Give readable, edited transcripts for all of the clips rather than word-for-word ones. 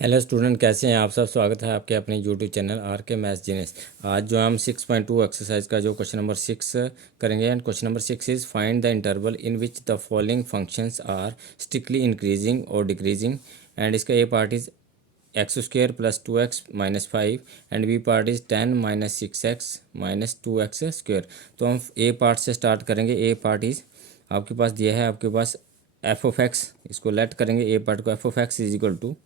Hello student, कैसे हैं आप सब। स्वागत है आपके अपने यूट्यूब चैनल आर के मैथ्स जीनियस। आज जो हम 6.2 एक्सरसाइज का जो क्वेश्चन नंबर 6 करेंगे, and question number 6 is find the interval in which the following functions are strictly increasing और डिक्रीजिंग। एंड इसका A part is x square plus 2x minus 5 and B part is 10 minus 6x minus 2x square. तो हम ए part से start करेंगे। A part is आपके पास दिया है, आपके पास एफ ऑफ एक्स, इसको लेट करेंगे ए पार्ट को। F of x is equal to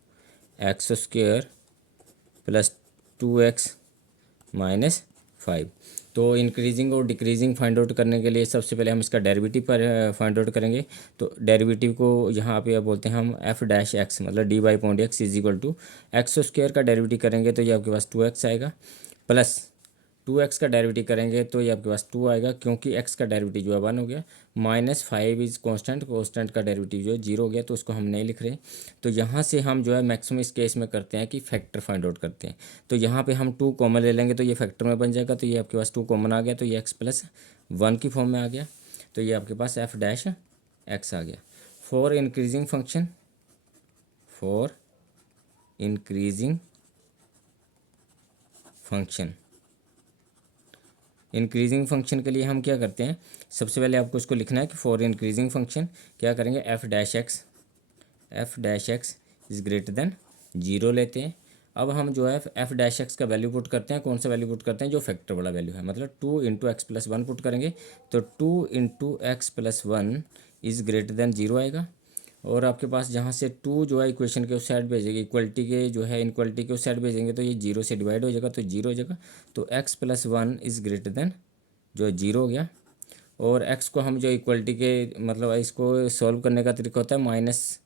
X square plus 2x minus 5। तो इंक्रीजिंग और डिक्रीजिंग फाइंड आउट करने के लिए सबसे पहले हम इसका डेरिवेटिव पर फाइंड आउट करेंगे। तो डेरिवेटिव को यहाँ पे बोलते हैं हम एफ डैश एक्स, मतलब D by point X is equal to X square का डेरिवेटिव करेंगे तो ये आपके पास 2x आएगा, प्लस 2x का डेरिवेटिव करेंगे तो ये आपके पास 2 आएगा, क्योंकि x का डेरिवेटिव जो है 1 हो गया। माइनस 5 इज कांस्टेंट का डेरिवेटिव जो है 0 हो गया, तो उसको हम नहीं लिख रहे। तो यहाँ से हम जो है मैक्सिमम इस केस में करते हैं कि फैक्टर फाइंड आउट करते हैं। तो यहाँ पे हम 2 कॉमन ले लेंगे तो ये फैक्टर में बन जाएगा। तो ये आपके पास 2 कॉमन आ गया, तो ये x प्लस 1 की फॉर्म में आ गया। तो ये आपके पास एफ डैश एक्स आ गया। For increasing function, for increasing function, increasing function के लिए हम क्या करते हैं, सबसे पहले आपको इसको लिखना है कि फॉर इंक्रीजिंग फंक्शन क्या करेंगे, F dash X is greater than 0 लेते हैं। अब हम जो है एफ डैश एक्स का वैल्यू पुट करते हैं। कौन सा वैल्यू पुट करते हैं, जो फैक्टर वाला वैल्यू है, मतलब 2 इंटू एक्स प्लस 1 पुट करेंगे। तो 2 into X plus 1 is greater than 0 आएगा। और आपके पास जहाँ से 2 जो है इक्वेशन के उस साइड भेजेंगे, इक्वलिटी के जो है इनक्वलिटी के उस साइड भेजेंगे तो ये 0 से डिवाइड हो जाएगा, तो 0 हो जाएगा। तो x plus 1 is greater than जो है 0 हो गया। और x को हम जो इक्वलिटी के, मतलब इसको सॉल्व करने का तरीका होता है माइनस,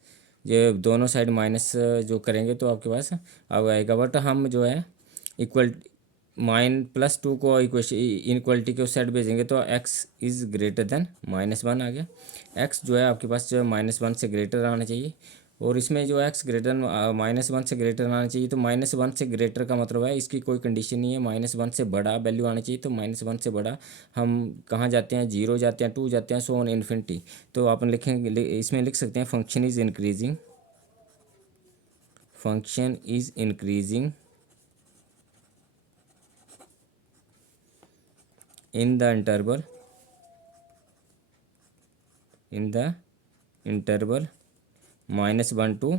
ये दोनों साइड माइनस जो करेंगे तो आपके पास अब आएगा। बट हम जो है इक्वल प्लस 2 को इक्वेशन इनक्वलिटी के उस साइड भेजेंगे तो x is greater than minus 1 आ गया। x जो है आपके पास जो है माइनस 1 से ग्रेटर आना चाहिए। और इसमें जो x ग्रेटर माइनस 1 से ग्रेटर आना चाहिए, तो माइनस 1 से ग्रेटर का मतलब है इसकी कोई कंडीशन नहीं है, माइनस 1 से बड़ा वैल्यू आना चाहिए। तो माइनस 1 से बड़ा हम कहाँ जाते हैं, 0 जाते हैं, 2 जाते हैं, सो ऑन इन्फिनिटी। तो आप लिखेंगे, इसमें लिख सकते हैं function is increasing, function is increasing in the interval -1 to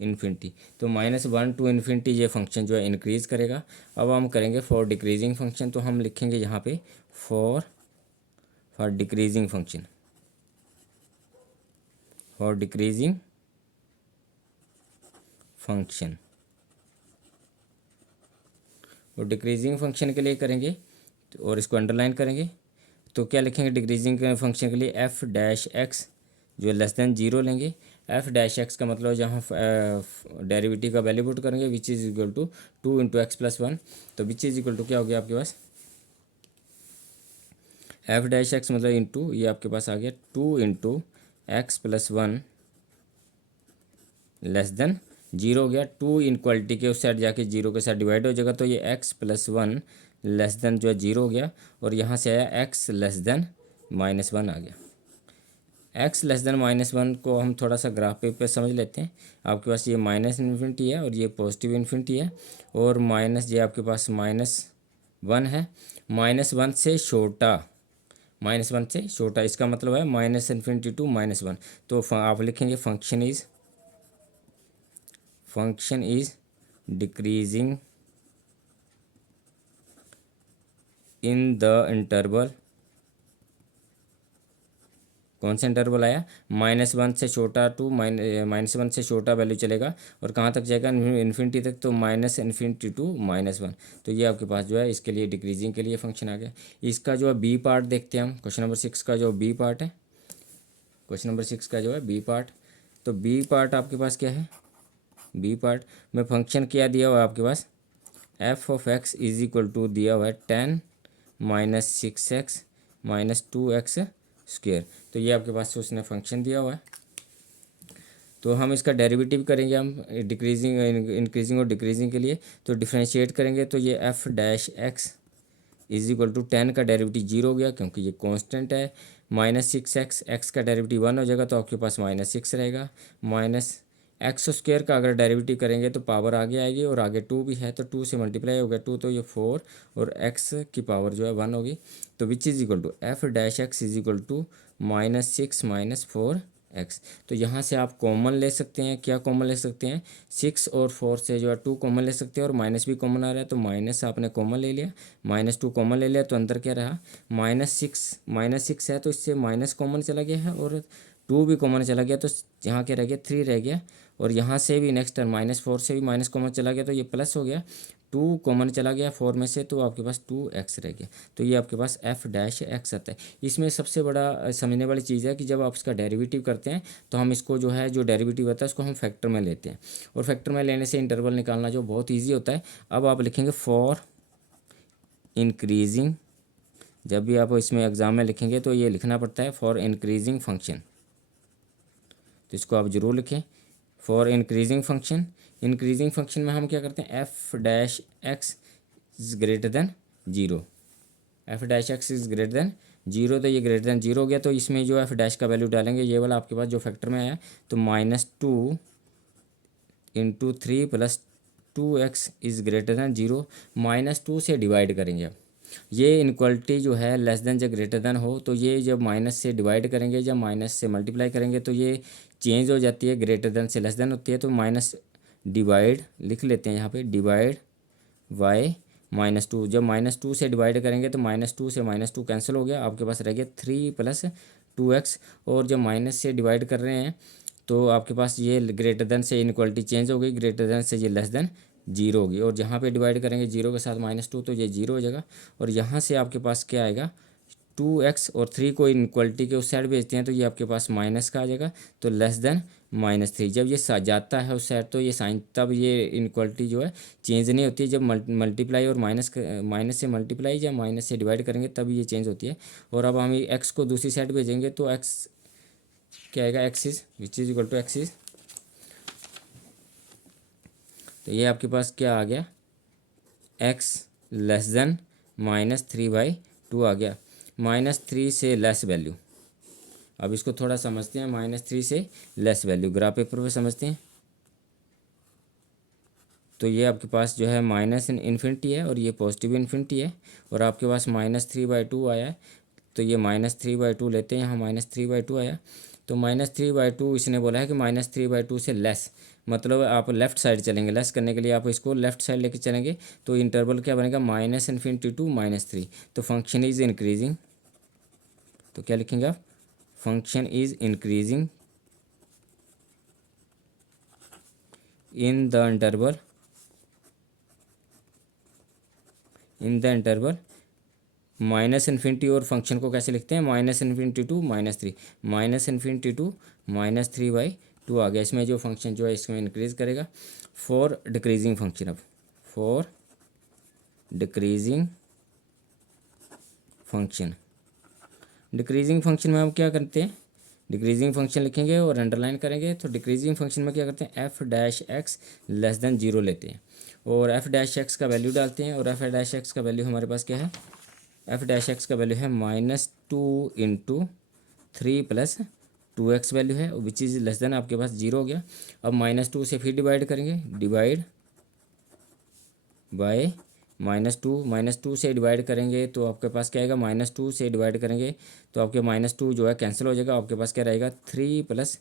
infinity. तो -1 टू इन्फिनिटी ये फंक्शन जो है इंक्रीज़ करेगा। अब हम करेंगे फॉर डिक्रीजिंग फंक्शन, तो हम लिखेंगे यहाँ पे for decreasing function, for decreasing function. और डिक्रीजिंग फंक्शन के लिए करेंगे और इसको अंडरलाइन करेंगे। तो क्या लिखेंगे डिक्रीजिंग फंक्शन के लिए, एफ डैश एक्स जो लेस देन 0 लेंगे। एफ डैश एक्स का मतलब जहाँ डेरिवेटिव का वैल्यू पुट करेंगे which is equal to 2 into X plus 1। तो विच इज़ इक्वल टू क्या हो गया आपके पास, एफ डैश एक्स मतलब इंटू, ये आपके पास आ गया 2 into X plus 1 less than 0 हो गया। 2 इनक्वलिटी के उस साइड जाके 0 के साथ डिवाइड हो जाएगा, तो ये एक्स प्लस 1 लेस देन जो है 0 हो गया। और यहाँ से आया एक्स लेस देन माइनस 1 आ गया। एक्स लेस देन माइनस 1 को हम थोड़ा सा ग्राफ पे समझ लेते हैं। आपके पास ये माइनस इन्फिनिटी है और ये पॉजिटिव इन्फिनिटी है, और माइनस ये आपके पास -1 है। -1 से छोटा, -1 से छोटा, इसका मतलब है माइनस इन्फिनिटी टू -1। तो आप लिखेंगे function is decreasing in the interval, कौन सा इंटरवल आया, -1 से छोटा टू -1 से छोटा वैल्यू चलेगा, और कहाँ तक जाएगा, इन्फिनिटी तक, तो माइनस इन्फिनिटी टू -1। तो ये आपके पास जो है इसके लिए डिक्रीजिंग के लिए फंक्शन आ गया। इसका जो है बी पार्ट देखते हैं हम, क्वेश्चन नंबर 6 का जो बी पार्ट है, क्वेश्चन नंबर 6 का जो है बी पार्ट। तो बी पार्ट आपके पास क्या है, बी पार्ट में फंक्शन क्या दिया हुआ है आपके पास, F of x is equal to दिया हुआ है 10 minus 6x minus 2x square. तो ये आपके पास उसने फंक्शन दिया हुआ है। तो हम इसका डेरिवेटिव करेंगे हम डिक्रीजिंग इंक्रीजिंग और डिक्रीजिंग के लिए। तो डिफ्रेंशिएट करेंगे तो ये F dash X is equal to 10 का डेरिवेटिव 0 हो गया, क्योंकि ये कांस्टेंट है। -6x, एक्स का डेरिवेटिव 1 हो जाएगा, तो आपके पास -6 रहेगा, माइनस एक्स स्क्वायर का अगर डेरिवेटिव करेंगे तो पावर आगे आएगी और आगे टू भी है तो टू से मल्टीप्लाई हो गया, टू तो ये फोर और एक्स की पावर जो है वन होगी। तो which is equal to F dash X is equal to -6 - 4x। तो यहाँ से आप कॉमन ले सकते हैं, क्या कॉमन ले सकते हैं, 6 और 4 से जो है 2 कॉमन ले सकते हैं और माइनस भी कॉमन आ रहा है तो माइनस आपने कॉमन ले लिया, -2 कॉमन ले लिया तो अंदर क्या रहा, -6 है तो इससे माइनस कॉमन चला गया है और 2 भी कॉमन चला गया तो यहाँ क्या रह गया, 3 रह गया। और यहाँ से भी नेक्स्ट टर्म -4 से भी माइनस कॉमन चला गया तो ये प्लस हो गया, 2 कॉमन चला गया 4 में से तो आपके पास 2x रह गया। तो ये आपके पास f डैश एक्स आता है। इसमें सबसे बड़ा समझने वाली चीज़ है कि जब आप इसका डेरिवेटिव करते हैं तो हम इसको जो है, जो डेरिवेटिव होता है उसको हम फैक्टर में लेते हैं और फैक्टर में लेने से इंटरवल निकालना जो बहुत ईजी होता है। अब आप लिखेंगे फॉर इंक्रीजिंग, जब भी आप इसमें एग्ज़ाम में लिखेंगे तो ये लिखना पड़ता है फॉर इंक्रीजिंग फंक्शन, तो इसको आप ज़रूर लिखें for increasing function. Increasing function में हम क्या करते हैं, F dash x is greater than zero, F dash x is greater than zero, तो ये ग्रेटर देन जीरो हो गया तो इसमें जो एफ डैश का वैल्यू डालेंगे ये वाला आपके पास जो फैक्टर में आया तो -2 × 3 + 2x is greater than zero, -2 से डिवाइड करेंगे। अब ये इनक्वालिटी जो है लेस देन जब ग्रेटर देन हो तो ये जब माइनस से डिवाइड करेंगे, जब माइनस से मल्टीप्लाई करेंगे तो ये चेंज हो जाती है, ग्रेटर देन से लेस देन होती है तो माइनस डिवाइड लिख लेते हैं यहाँ पे, डिवाइड बाय -2। जब -2 से डिवाइड करेंगे तो -2 से -2 कैंसिल हो गया, आपके पास रह गया 3 + 2x। और जब माइनस से डिवाइड कर रहे हैं तो आपके पास ये ग्रेटर देन से इनक्वालिटी चेंज हो गई, ग्रेटर देन से ये लेस देन जीरो होगी और जहाँ पे डिवाइड करेंगे जीरो के साथ -2 तो ये जीरो हो जाएगा। और यहाँ से आपके पास क्या आएगा, 2x और 3 को इनक्वालिटी के उस साइड भेजते हैं तो ये आपके पास माइनस का आ जाएगा तो लेस देन -3। जब ये जाता है उस साइड तो ये साइन, तब ये इनक्वालिटी जो है चेंज नहीं होती है। जब मल्टीप्लाई और माइनस से मल्टीप्लाई या माइनस से डिवाइड करेंगे तब ये चेंज होती है। और अब हम एक्स को दूसरी साइड भेजेंगे तो एक्स क्या आएगा, axis which is equal to axis, तो ये आपके पास क्या आ गया, x लेस देन -3/2 आ गया, -3 से लेस वैल्यू। अब इसको थोड़ा समझते हैं, -3 से लेस वैल्यू ग्राफ पेपर पे समझते हैं। तो ये आपके पास जो है -इन्फिनिटी है और ये पॉजिटिव इन्फिनिटी है और आपके पास -3/2 आया है तो ये -3/2 लेते हैं, यहाँ -3/2 आया तो -3/2 इसने बोला है कि -3/2 से लेस, मतलब आप लेफ़्ट साइड चलेंगे, लेस करने के लिए आप इसको लेफ़्ट साइड लेके चलेंगे तो इंटरवल क्या बनेगा, -इन्फिनिटी टू -3। तो फंक्शन इज़ इंक्रीजिंग, तो क्या लिखेंगे आप, function is increasing in the interval -infinity. और फंक्शन को कैसे लिखते हैं, -इन्फिनिटी टू -3, -इन्फिनिटी टू -3/2 आ गया। इसमें जो फंक्शन जो है इसमें इंक्रीज करेगा। फॉर डिक्रीजिंग फंक्शन, अब for decreasing function, decreasing function में हम क्या करते हैं, डिक्रीजिंग फंक्शन लिखेंगे और अंडरलाइन करेंगे। तो डिक्रीजिंग फंक्शन में क्या करते हैं, F dash x less than zero लेते हैं और एफ डैश एक्स का वैल्यू डालते हैं और एफ डैश एक्स का वैल्यू हमारे पास क्या है, एफ डैश एक्स का वैल्यू है -2 × 3 + 2x वैल्यू है विच इज़ लेस देन, आपके पास जीरो हो गया। अब -2 से फिर डिवाइड करेंगे, डिवाइड बाय -2 से डिवाइड करेंगे तो आपके पास क्या आएगा, -2 से डिवाइड करेंगे तो आपके -2 जो है कैंसिल हो जाएगा, आपके पास क्या रहेगा 3 +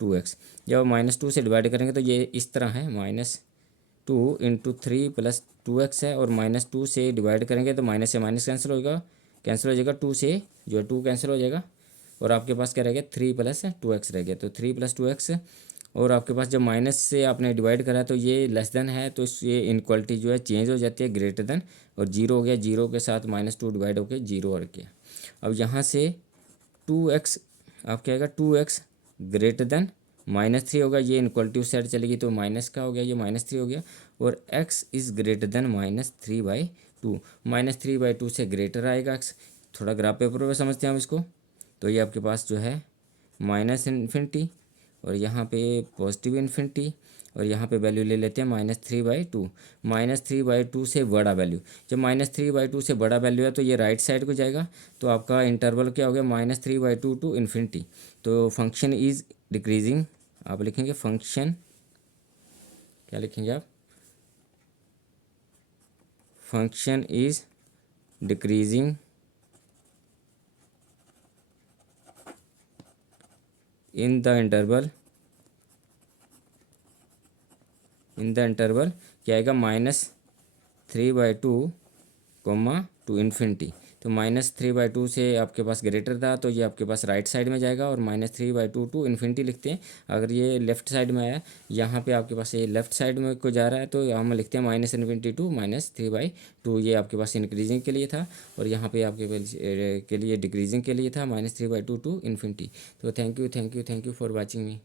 2x। जब -2 से डिवाइड करेंगे तो ये इस तरह है, -2 × 3 + 2x है और -2 से डिवाइड करेंगे तो माइनस से माइनस कैंसिल होगा, कैंसिल हो जाएगा, 2 से जो है 2 कैंसिल हो जाएगा और आपके पास क्या रहेगा 3 + 2x रह गया। तो 3 + 2x और आपके पास जब माइनस से आपने डिवाइड करा तो ये लेस देन है तो ये इनक्वालिटी जो है चेंज हो जाती है, ग्रेटर देन, और जीरो हो गया, जीरो के साथ -2 डिवाइड होकर जीरो और गया। अब यहाँ से 2x आप क्या आएगा, 2x ग्रेटर देन -3 होगा, ये इनक्वालिटी उस साइड चलेगी तो माइनस का हो गया, ये -3 हो गया और x इज़ ग्रेटर देन -3/2, -3/2 से ग्रेटर आएगा x। थोड़ा ग्राफ पेपर पे समझते हैं हम इसको। तो ये आपके पास जो है -इन्फिनिटी और यहाँ पे पॉजिटिव इन्फिनिटी और यहाँ पे वैल्यू ले लेते हैं -3/2, -3/2 से बड़ा वैल्यू। जब -3/2 से बड़ा वैल्यू है तो ये राइट साइड को जाएगा तो आपका इंटरवल क्या हो गया, -3/2 टू इन्फिनिटी। तो फंक्शन इज़ डिक्रीजिंग, आप लिखेंगे फंक्शन क्या लिखेंगे आप, function is decreasing in the interval, क्या आएगा, -3/2 टू इन्फिनिटी। तो -3/2 से आपके पास ग्रेटर था तो ये आपके पास राइट साइड में जाएगा, और -3/2 टू इन्फिनिटी लिखते हैं। अगर ये लेफ्ट साइड में आया, यहाँ पे आपके पास ये लेफ्ट साइड में को जा रहा है, तो हम लिखते हैं -इन्फिनिटी टू -3/2। ये आपके पास इंक्रीजिंग के लिए था, और यहाँ पे आपके के लिए डिक्रीजिंग के लिए था, -3/2 टू इन्फिनिटी। तो thank you for watching me.